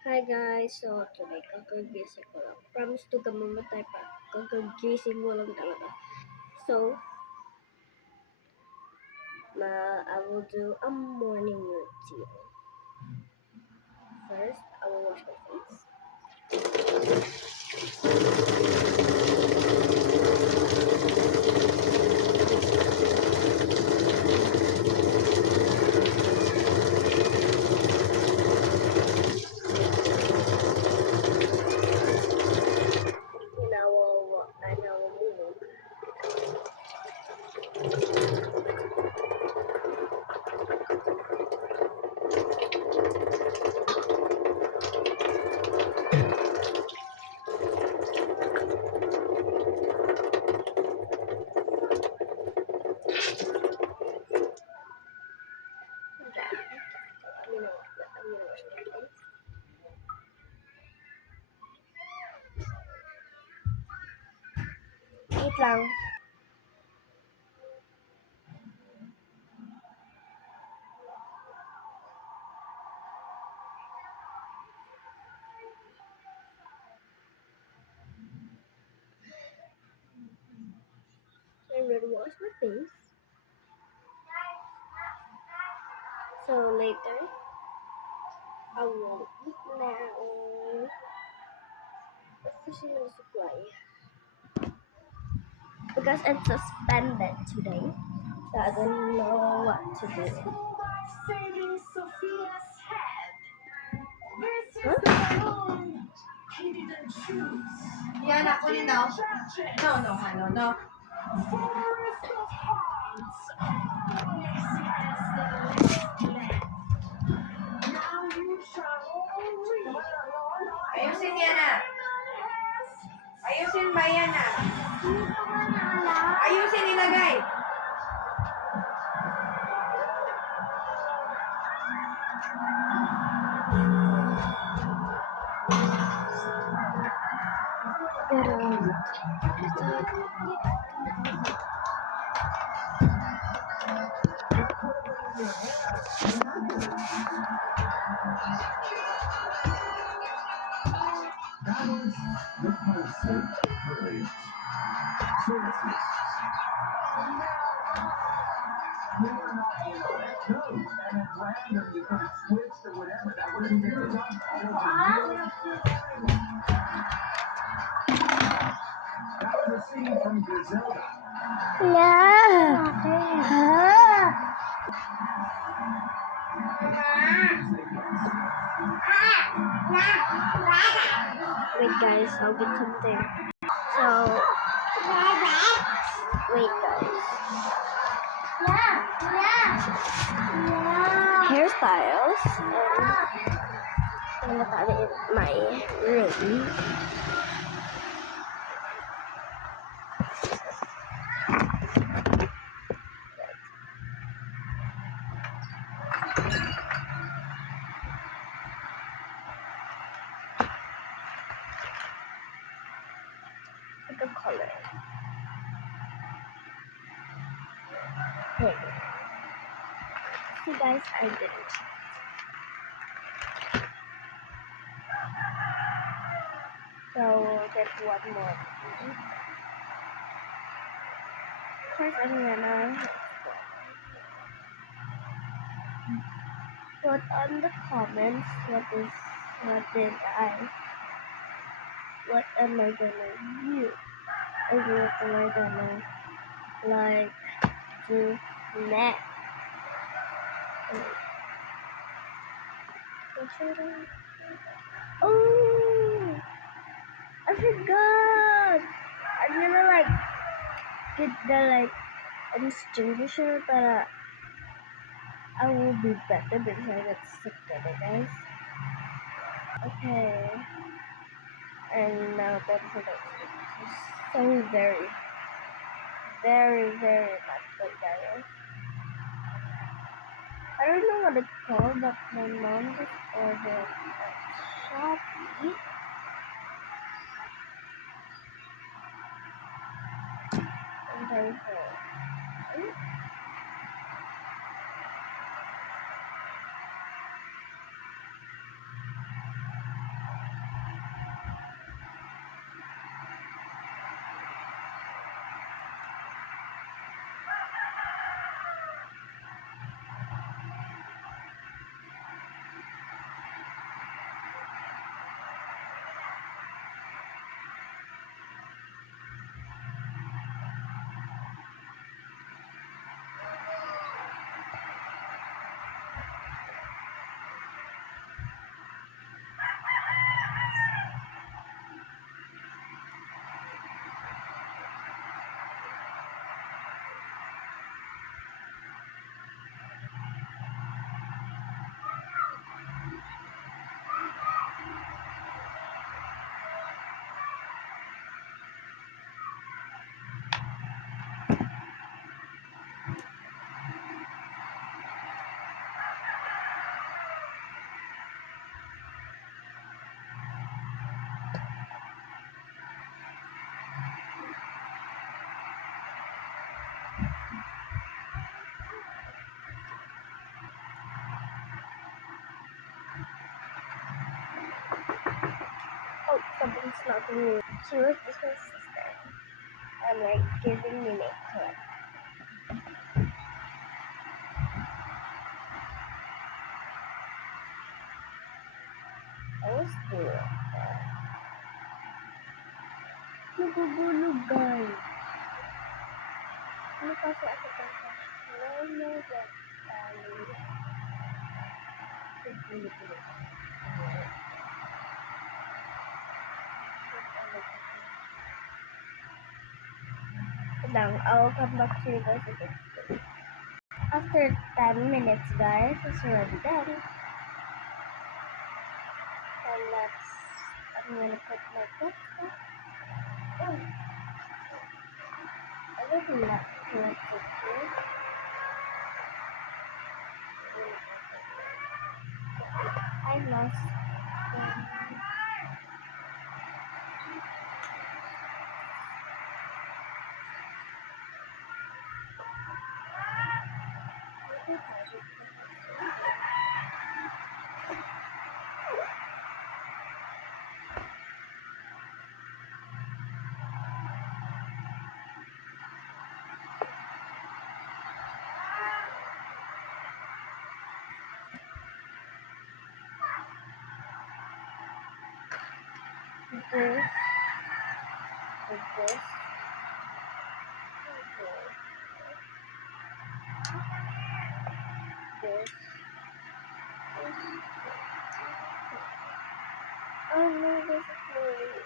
Hi guys, so today kakagising ko lang. Promise to ka mamatay pa. Kakagising mo lang talaga. So, I will do a morning routine. First, I will wash my face. And I will move. I'm gonna wash my face. Wait lang. I'm gonna wash my face. So later, I will eat now. Official supply. Because it's suspended today, so I don't know what to do. Saving Sophia's head. This is Huh? the balloon he didn't choose. Yeah, not only now. No. Forest of Hearts. Now you shall all read. Ayusin yan na. Ayusin ba yan na? Ayusin ilagay. That is the person parade. Choices. You were not in on it too, and at random you could have switched or whatever. That would have been your job. That was a scene from Griselda. Wait guys, I'll get something. So, wait guys. Hairstyles. I'm gonna put it in my room. Pick a color. Hey. See guys, I did it. So that's one more. First, I'm gonna put on the comments what am I gonna use? Or what am I gonna like do next? Oh, I forgot. I'm gonna like get the like extinguisher, but I will be better because I got sick today, guys. Okay, and now that's the extinguisher. So very, very, very much good, guys. I don't know what it's called, but my mom just ordered at Shopee. And there's Something's not weird. She was just my sister. I'm like giving me makeup. I was doing that. Nagugulog, guys. Ano kasi ako kasi? Wala ba tayo? Nagugulog. I'll come back to you guys again. After 10 minutes, guys, it's already done. And I'm gonna put my clips up. Oh, I guess I'm not connected here. I lost this. Oh no, this is really.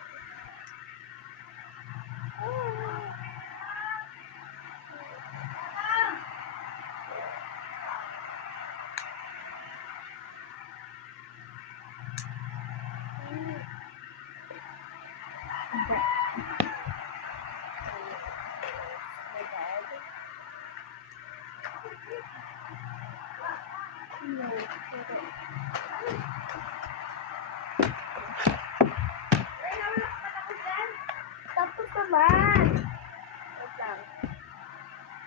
Tapos naman! Wait lang.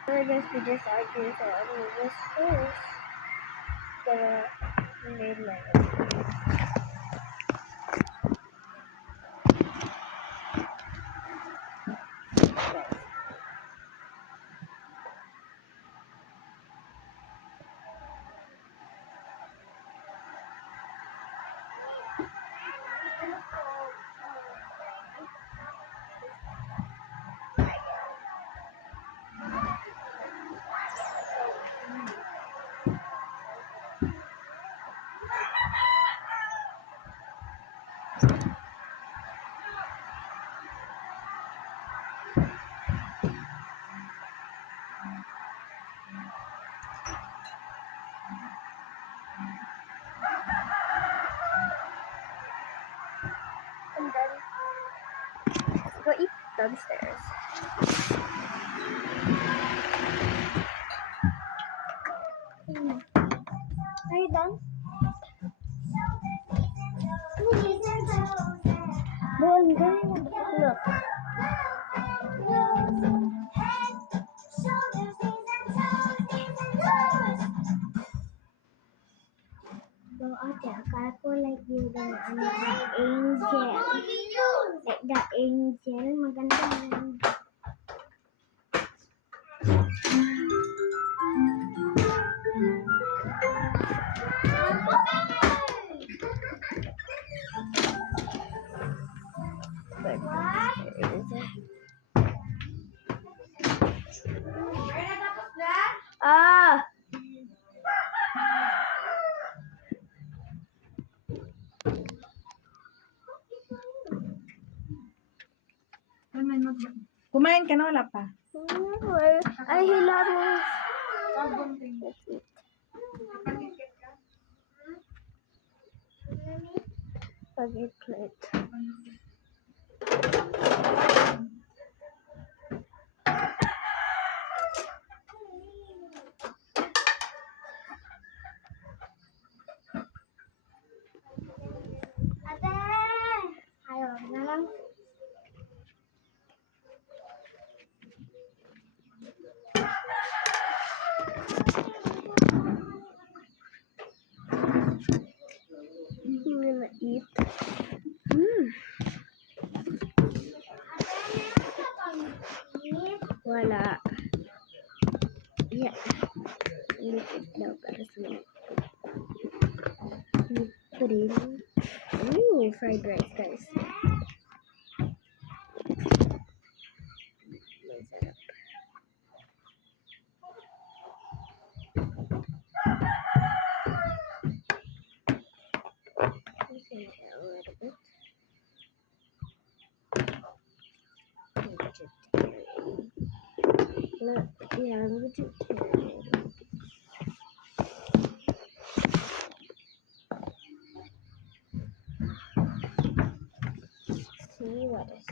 We're just to just argue, so I mean, just first. Gonna name my and then let's go eat downstairs. Are you done? No, I'm done. Look. So, ate, akala ko like you're the angel. Like the angel, maganda yun. Ah! Kumain ka na, wala pa? Ay, hilamos. Let's eat. Pag-eat plate. Ate! Ayaw na lang. I'm gonna eat. Ooh, fried rice, guys. Masarap. Okay, a little bit. Vegetarian. Look, yeah, I'm vegetarian. See what is.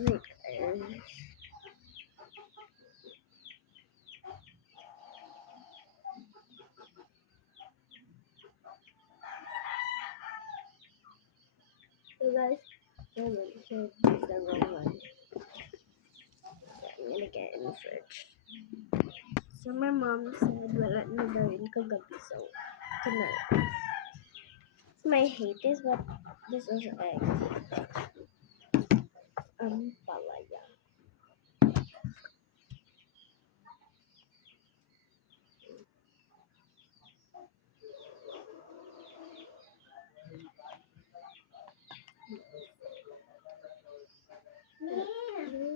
Okay. So guys, I'm gonna choose the wrong one. I'm gonna get in the fridge. So my mom said wala na daw yun kagabi, so tonight. So my hate this, but this was egg. Palaya.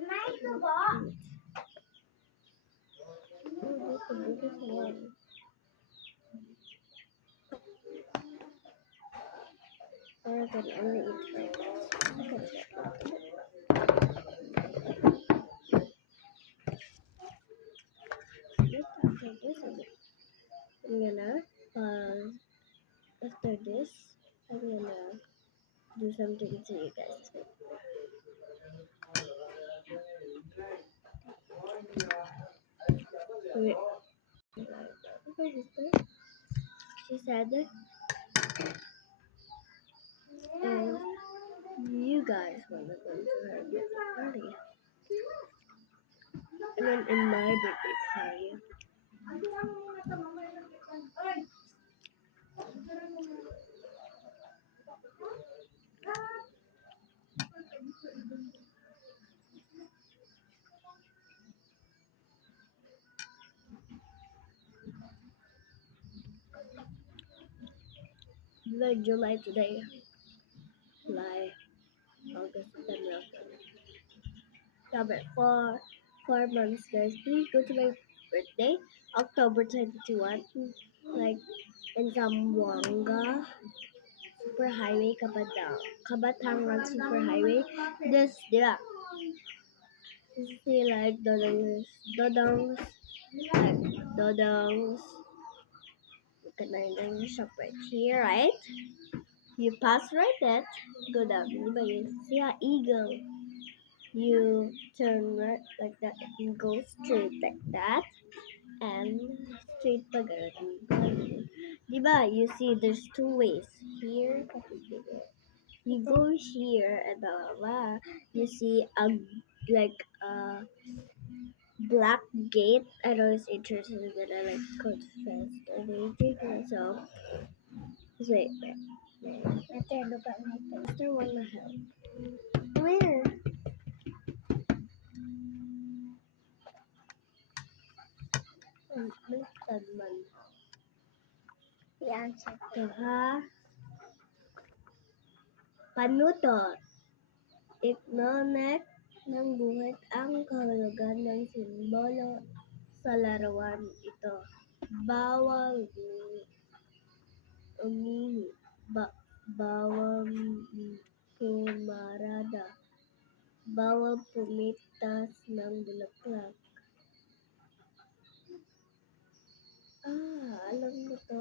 Nice to watch. Oh, that's the biggest one. Or I can only eat fried rice. I can check it. After this, I'm gonna after this, I'm gonna do something to you guys. Wait. Okay, sister. She said, you guys wanna go to her birthday party. And then in my birthday party, like July today, July, August, September, October, 4 months, guys. Please go to my birthday, October 21, like in Zamboanga Superhighway, Kabatangan Superhighway. This, yeah. See, like Dodongs, like Dodongs. You can find the shop right here, right? You pass right that, go down. You see a eagle. You turn right like that and go straight like that and straight pagano'n. Diba? You see there's two ways. Here, you go here and blah blah blah. You see a like a black gate. I know it's interesting that I like confess and everything. So wait. After look at my face. After wanna help. Where? Baliktad man. I-answer ko ha. Panutot. Iknonek ng buhat ang kahulugan ng simbolo sa larawan ito. Bawal umihi. Bawal pumarada. Bawal pumitas ng bulaklak. Alam mo to.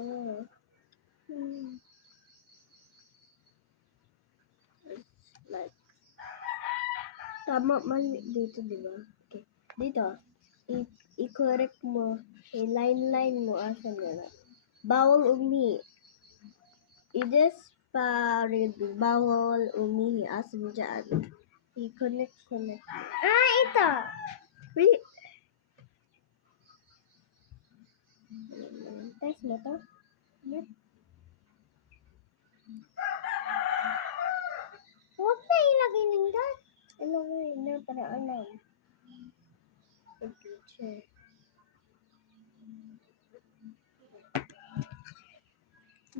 Like, tama man dito, di ba? Okay. Dito, i-correct mo. I-line mo asan na. Bawal umihi. I-just bawal umihi. Asan dyan. I-connect mo. Ito! Wait. Test mo to? Yep. Huwag na ilagay ng dot. Ilagay na para alam. The teacher.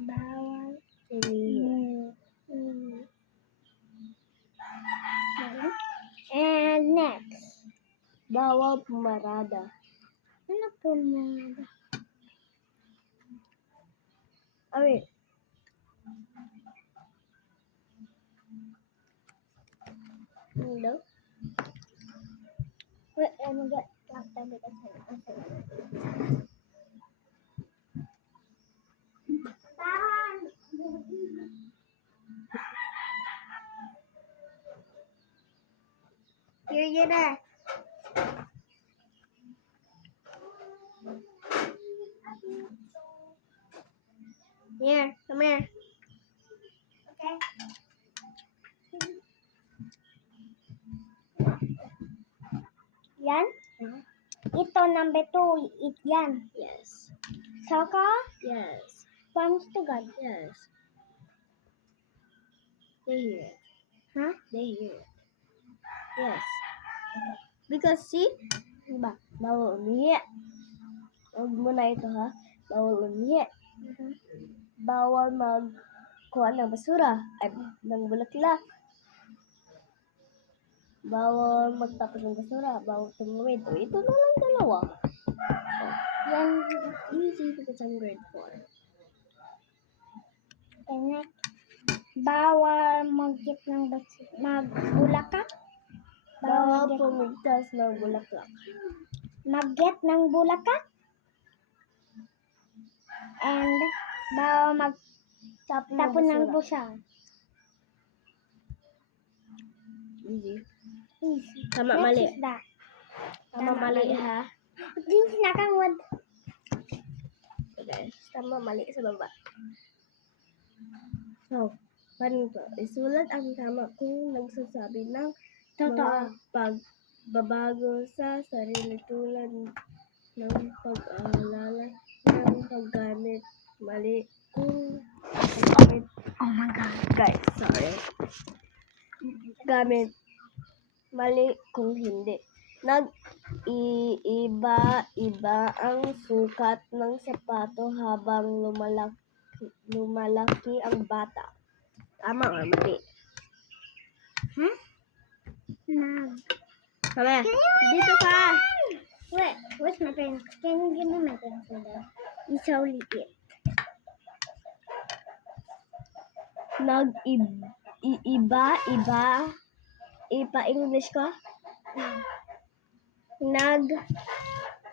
Bawal. Mm. And next. Bawal pumarada. Ano pumarada? Oh, wait. Hello? Wait, I'm gonna get locked up with a Here you na. Here, come here. Okay. Yan? Ito, number 2. Yan. Yes. Saka? Yes. Promise to God? Yes. They hear it. Huh? They hear it. Yes. Because see? Diba? Bawal umihi. Huwag mo na ito ha. Bawal umihi. Bawal magkuha ng basura. Ay, ng bulaklak. Bawal magtapon ng basura. Bawal tumawid. O, ito na lang dalawa. Oh, yan, easy because I'm grade 4. And next, bawal mag-get ng magbulaklak. Bawal pumigtas ng bulaklak. Mag-get ng bulaklak. And bawal magtapon ng basura. Easy. Tama, next mali. Is that. Tama, mali ha. This is not a word. Okay, tama, mali sa baba. So, paano ito? Isulat ang tama kung nagsasabi ng mga pagbabago sa sarili tulad ng pag-aalala ng paggamit. Mali kung paggamit. Oh my God. Guys, sorry. Gamit. Mali kung hindi. Nag-iiba-iba ang sukat ng sapato habang lumalaki ang bata. Tama or mali? Huh? Come dito ka! Wait, where's my pen? Can you give me my pencil there? It's so liit. Nag-iba-iba. Ipa-English ko?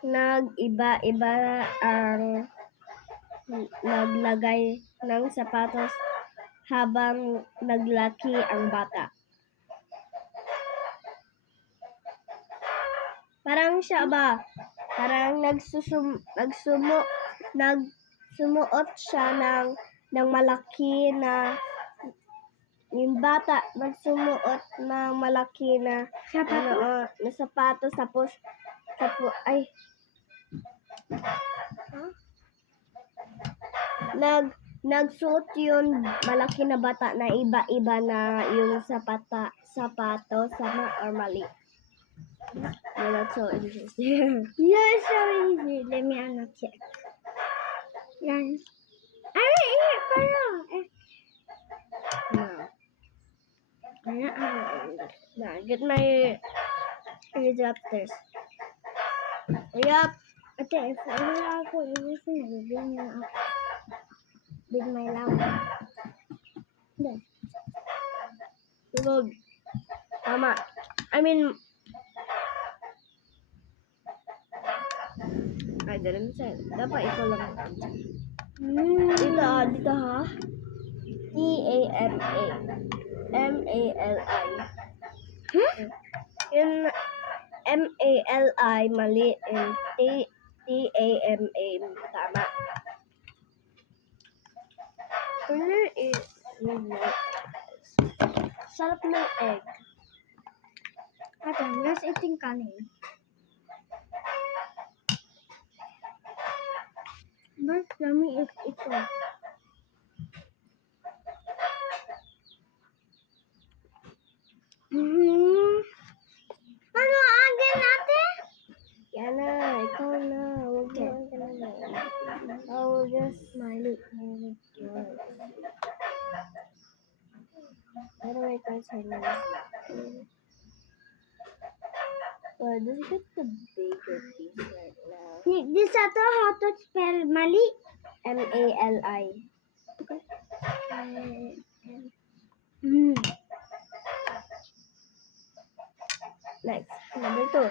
Nag-iba-iba ang naglagay ng sapatos habang naglaki ang bata. Parang siya ba? Parang nagsumuot siya ng malaki na yung bata nagsumuot ng malaki na sapatos tapos ay nagsuot yun malaki na bata na iba-iba na yung sapatos sama or mali. Yeah, that's so interesting. Yeah, it's so easy. Let me check. Yan. Ay, parang. No. Get my read upstairs. Hurry up. Ate, if wala ako, i-listen na. Bigyan niya ako. With my loud. There. Good. Tama. I mean, I didn't say. Dapat ito lang. Dito ha. T-A-M-A. M-A-L-I. Huh? Yung M-A-L-I, mali. And T-A-M-A, tama. Where is sarap ng egg. Ate, nasa iting kanin. Mas dami ito. Ano agad natin? Yan na, ikaw na. Huwag mo ang kanila. I will just smile it. By the way, guys, her name is Lucky. Well, let's get the bigger piece right now. This ato how to spell mali. M-A-L-I. Okay. Mm. Next, number 2.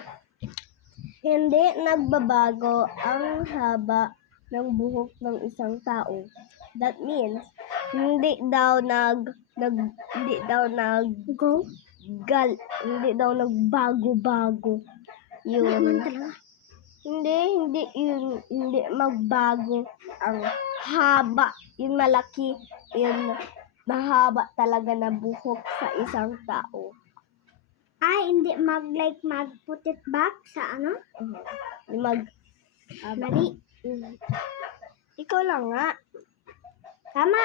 Hindi nagbabago ang haba ng buhok ng isang tao. That means, hindi daw nagbago-bago yun. Hindi magbago ang haba, yung malaki, yung mahaba talaga na buhok sa isang tao. Ay, hindi mag-put it back sa ano? Yung Mali. Ikaw lang nga. Tama.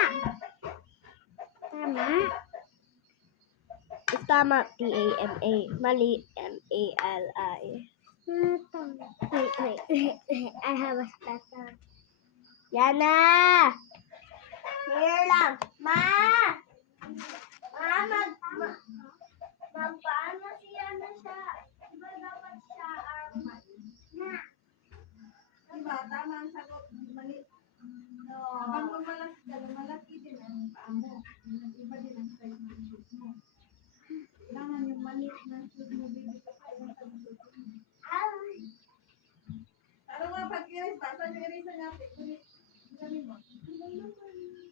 Tama, T-A-M-A. Mali, M-A-L-I. Wait. I have a special. Yana! Here lang. Ma! Magpaano siya na siya? Diba dapat siya arman? Diba? Tama ang sagot. Mali. No. Habang lumalaki din ang paa mo. Iba din ang size ng shoes mo. Kailangan yung mali ng shoes mo, baby, kapag yung shoes mo. Ano nga pag-iris ba? Saan yung irisa natin? Gawin mo.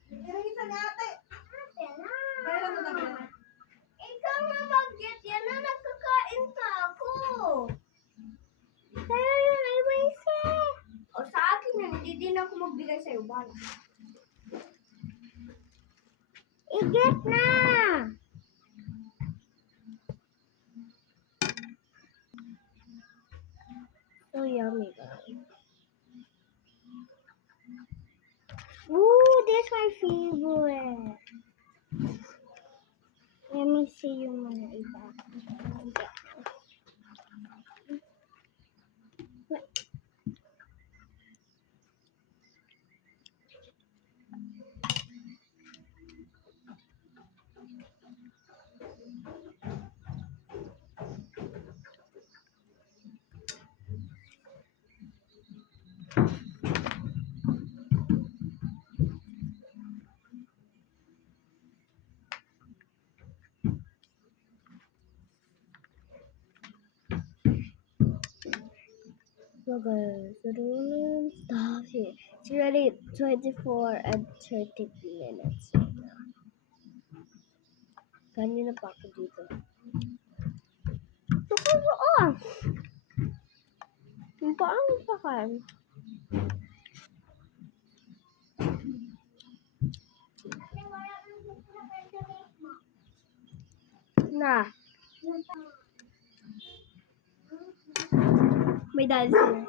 Irisa natin! Kaya mo na ba? Ikaw nga mag-get yan na nagkakain ka ako. Kaya yun, I waste it. O sa akin na, hindi din ako magbigay sa'yo. Bala. I-get na. So yummy, guys. Ooh, this my favorite. Let me see yung mga iba. So guys, the room stop here. It's already 24 and 30 minutes right now. Kanina pa ako dito. Nakasuot! Paano sa kan? Na. May daddy sila.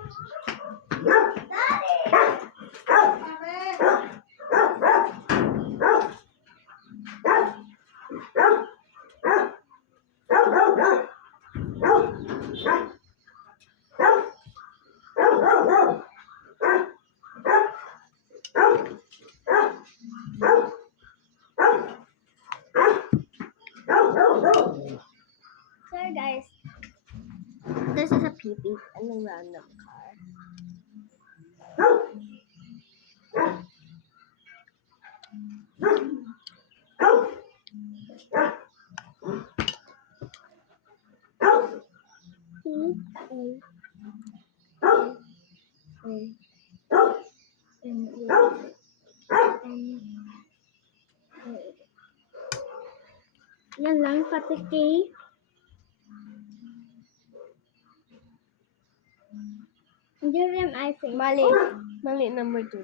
So guys, this is a pee-pee and a random car. Yan lang, pati K. Hindi rin I think. Mali. Mali number 2.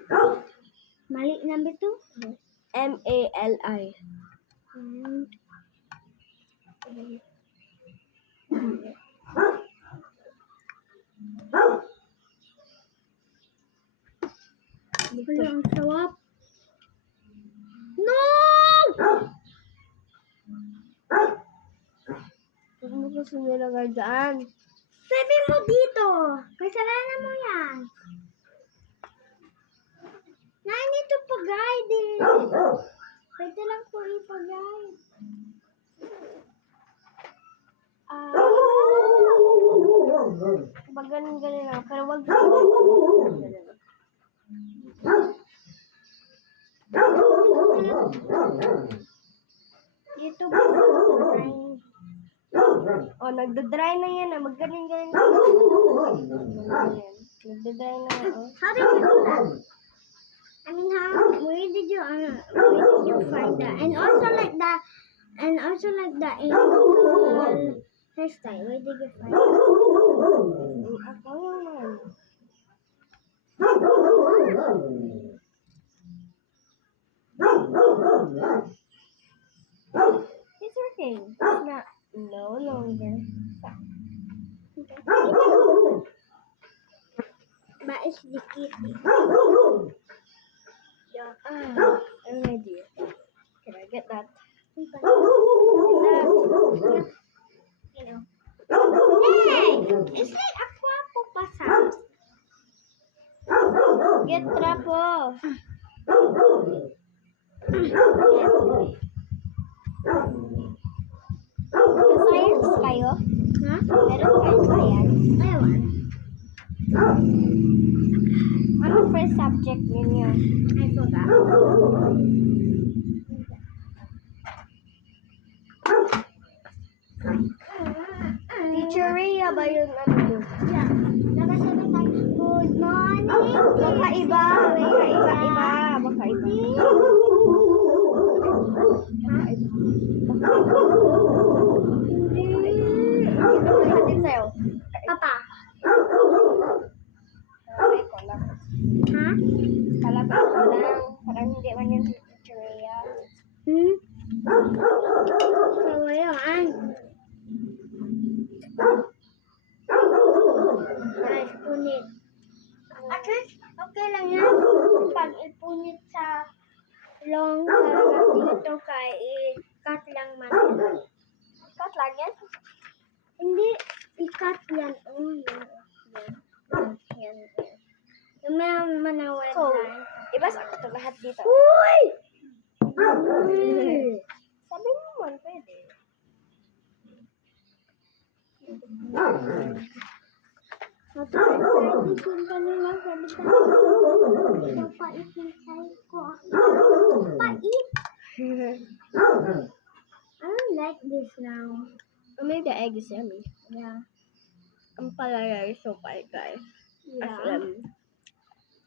Mali number 2. M-A-L-I. Wala ang sawap. No! Huwag mo kasi nilagay dyan. Sabi mo dito. Kasalanan mo yan. Na, I need to pag-guide it. Pwede lang po ipag-guide. Ganun lang. Pero wag Dito po. Oh, nagda-dry na yan. Maggaling-galing. Nagda-dry na yan. Oh. How did you do that? I mean, where did you find that? And also like the angel hairstyle. Where did you find that? Ako naman. It's working. It's not no longer. But it's the kitty. Yeah. I'm ready. Can I get that? You know. Hey! It's like aquapo pasa. Get trapo. May science kayo? Huh? Meron kayo science? Ewan. Ano first subject ninyo? I forgot. Teacher Rhea ba yun? Ano yun? Yeah. Nakasabi tayo, good morning. Baka iba. Baka iba. Baka iba. Sino may hatid sa'yo? Papa. Kalapay ko lang. Ha? Kalapay ko lang. Parang hindi man yun si Teacher Rhea. Hmm? So, ayun. Nice, punit. At least, okay lang yan. Pag ipunit sa long dito kay i-cut lang man. Cut lang yan? Hindi, i-cut yan. Oh, yan. Yan. Yung may manawag So, lang. ibas ako ito lahat dito. Uy! Sabi mo man, pwede. Mapapait yung kanina. Sabi ka, mapapait yung sayo ko. Pait! I don't like this now. Maybe the egg is yummy. Yeah. Ang palaya is so bad, guys. Yeah.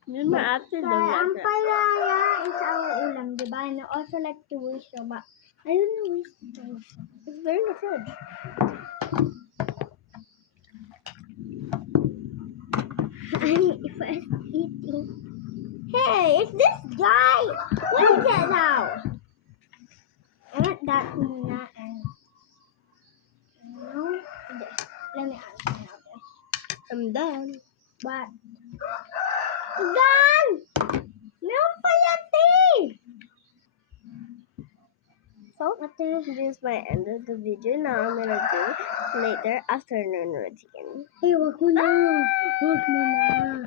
Yun na ate So, daw ang yata. palaya is our ulam, diba? And I also like to wish so, but I don't know wish to. It's very in the fridge. I'm first eating. Hey, it's this guy! What is it now? I want that muna and no, this. Let me answer now this. I'm done. But done! Meron pa yan, te! So, this is my end of the video. Now I'm gonna do later afternoon routine. Hey, wag mo na! Wag mo na!